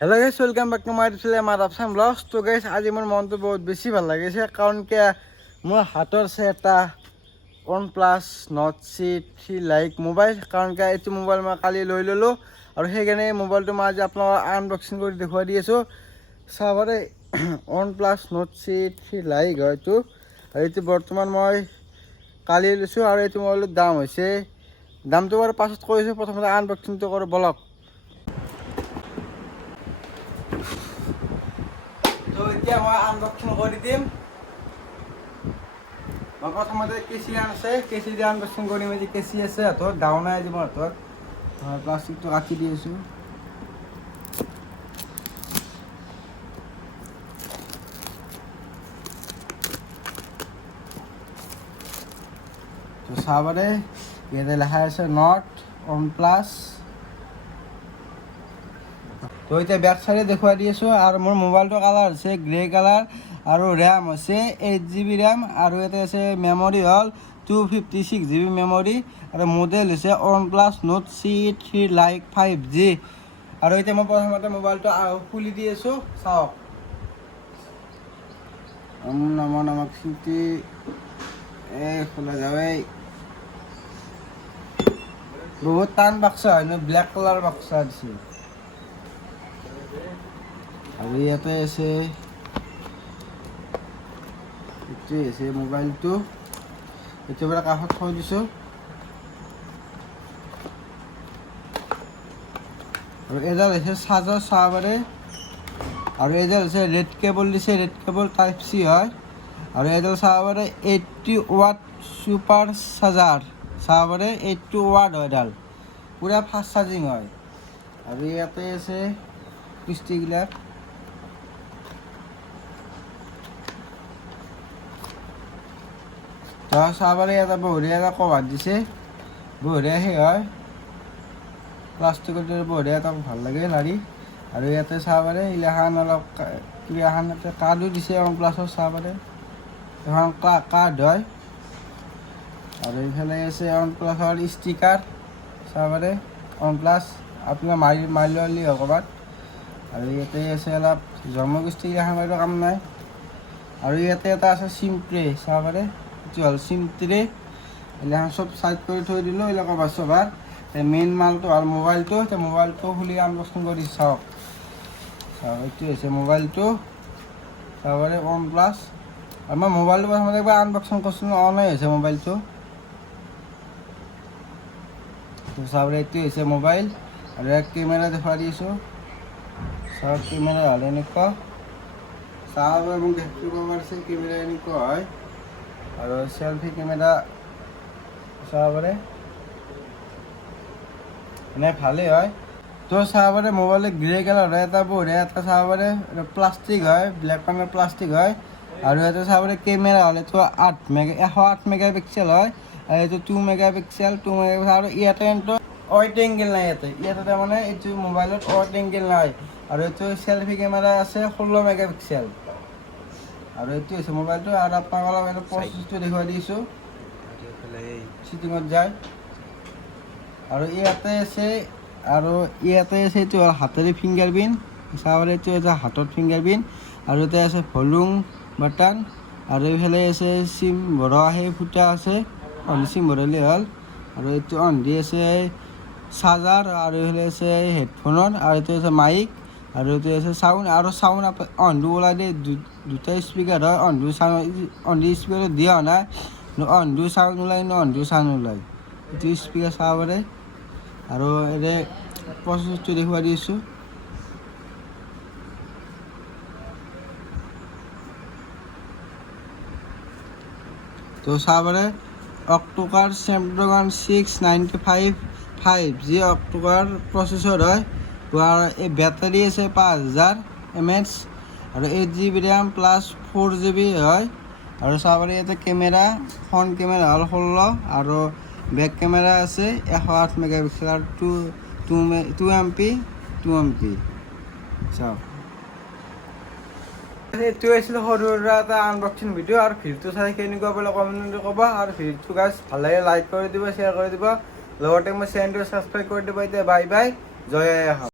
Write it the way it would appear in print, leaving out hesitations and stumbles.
Hello guys, welcome back to my channel Madhav Sam vlogs. तो guys आज मोर मन तो बहुत बेसि ভাল লাগিছে कारण के मोर हाथर से एटा OnePlus Nord C3 Lite mobile कारण के एटु मोबाइल मैं काली লৈ ললো और সেইকাৰণে মোবাইলটো মই আজি আপোনাক আনবক্সিং কৰি দেখুৱাই দি আছো। চাবৰে OnePlus Nord C3 Lite হয়তো আৰু এটো বৰ্তমান মই কালি লৈছো আৰু এটো মোবাইলৰ দাম হৈছে দামটো বাৰু পাছত কৈছো, প্ৰথমতে আনবক্সিংটো কৰো বলক। তো এতিয়া মই আনবক্সিং কৰি দিম। মই প্ৰথমতে কেচি আছে, কেচি দি আনবক্সিং কৰিম। এই কেচি আছে হাতত, ডাউন আই দিব হাতত। প্লাষ্টিকটো কাটি দি আছো। তো চাবৰে ইয়াতে লেখা আছে নট OnePlus। তো এতিয়া ব্যাক সাইডে দেখুৱাই দি আছো আৰু মোৰ মোবাইলটো কালাৰ আছে গ্ৰে কালাৰ আৰু RAM আছে 8GB RAM আৰু এতে আছে মেমৰি হল 256GB মেমৰি আৰু মডেল হৈছে OnePlus Nord C3 Lite 5G। আৰু এতিয়া মই প্ৰথমতে মোবাইলটো খুলি দি আছো, চাওক। নমো নমক সিটি খোলা যাবে। বহুত টান বাক্সা হয় ন, ব্ল্যাক কালার বাক্সা দিছে। আৰু ইয়াতে আছে এটো আছে মোবাইলটো, এটো পৰা কাষত থৈ দিছো। আৰু এডাল আছে চাৰ্জাৰ চাবৰে আৰু এডাল আছে ৰেড কেবল দিছে, ৰেড কেবল টাইপ C হয়। আৰু এডাল চাবৰে 80 ওয়াট সুপাৰ চাৰ্জাৰ চাবৰে 80 ওয়াট হয়, এডাল পুৰা ফাষ্ট চাৰ্জিং হয়। আৰু ইয়াতে আছে পিষ্টিগিলা তো চাবৰে এটা বঢ়িয়া এটা কভাৰ দিছে, বঢ়িয়া সেই হয় প্লাষ্টিকৰ বঢ়িয়া এটা ভাল লাগে লাৰি। আৰু ইয়াতে চাবৰে ইলাখান অলপ কিবা এখন কাৰ্ডো দিছে OnePlusৰ চাবৰে, এখন কাৰ্ড হয়। আৰু এইফালে আছে OnePlusৰ ষ্টিকাৰ চাবৰে OnePlus আপোনাৰ মাৰি ল'লি ক'ৰবাত। আৰু ইয়াতে আছে অলপ জন্মগোষ্ঠী এখন বাইদেউ কাম নাই। আৰু ইয়াতে এটা আছে চিম ট্ৰে চাবৰে, এইটো হ'ল চিম ট্ৰে। এইগিলাখন চব চাইড কৰি থৈ দিলোঁ, এইবিলাক কভাৰ চভাৰ। মেইন মালটো হ'ল মোবাইলটো, মোবাইলটো খুলি আনবক্সিং কৰি চাওক। এইটো হৈছে মোবাইলটো চাবৰে OnePlus। আৰু মই মোবাইলটো প্ৰথমতে একবাৰ আনবক্সিং কৰিছিলোঁ, অনেই হৈছে মোবাইলটো। চাবৰে এইটো হৈছে মোবাইল আৰু এক কেমেৰা দেখুৱাই দিছোঁ। চাওক কেমেৰা হ'লে এনেকুৱা চাব, মোক দেখিব পাৰিছে কেমেৰা এনেকুৱা হয়। আৰু সেলফি কেমেৰা চাবৰে এনে ভালেই হয়। তো চাবৰে মোবাইল গ্ৰে কালাৰ হয়, এটা বঢ়িয়া এটা চাবৰে প্লাষ্টিক হয়, ব্লেক কালাৰ প্লাষ্টিক হয়। আৰু এটা চাবৰে কেমেৰা হ'লে তো 108 মেগাপিক্সেল হয় আৰু এইটো 2 মেগাপিক্সেল আৰু ইয়াতে কিন্তু ওয়াইড এংগেল নাই। ইয়াতে তাৰমানে এইটো মোবাইলত ওয়াইড এংগেল নাই। আৰু এইটো সেলফি কেমেৰা আছে 16 মেগাপিক্সেল। আৰু এইটো হৈছে মোবাইলটো। আৰু আপোনাক অলপ এটা প্ৰচেছটো দেখুৱাই দিছোঁ, চিটিঙত যায়। আৰু ইয়াতে আছে এইটো হাতেৰে ফিংগাৰ প্ৰিণ্ট চাবৰে, এইটো এটা হাতত ফিংগাৰ প্ৰিণ্ট। আৰু ইয়াতে আছে ভলিউম বাটন আৰু এইফালে আছে চিম ভৰোৱা সেই ফুটা আছে, চিম ভৰালে হ'ল। আৰু এইটো অন দি আছে চাৰ্জাৰ আৰু এইফালে আছে হেডফোনৰ। আৰু এইটো আছে মাইক আৰু এইটো আছে চাউণ্ড। আৰু চাউণ্ড অনটো ওলাই দিয়ে, দুটা স্পীকাৰ হয়। অনটো স্পীকাৰ দিয়া হোৱা নাই, অনটো চাউণ্ড ওলাই অনটো চাউণ্ড ওলায়। এইটো স্পীকাৰ চাবৰে। আৰু এনে প্ৰচেছটো দেখুৱাই দিছোঁ। তো চাবৰে অক্টোকাৰ স্নেপড্ৰাগন 695 5G অক্টোকাৰ প্ৰচেছৰ হয়। এই বেটাৰী আছে 5000 mAh আৰু 8GB RAM প্লাছ 4GB হয়। আৰু চাবৰে ইয়াতে কেমেৰা, ফ্ৰণ্ট কেমেৰা হ'ল 16 আৰু বেক কেমেৰা আছে 108 মেগাপিক্সেল আৰু 2 MP চাওক। এইটো আছিল সৰু সুৰা এটা আনবক্সিং ভিডিঅ'। আৰু ভিডিঅ'টো চাই কেনেকুৱা পালে কমেণ্ট ক'ব। আৰু ভিডিঅ'টো গাইজ ভাল লাগে লাইক কৰি দিব, শ্বেয়াৰ কৰি দিব, লগতে মোৰ চেনেলটো ছাবস্ক্ৰাইব কৰি দিব। এতিয়া বাই বাই, জয় আই অসম।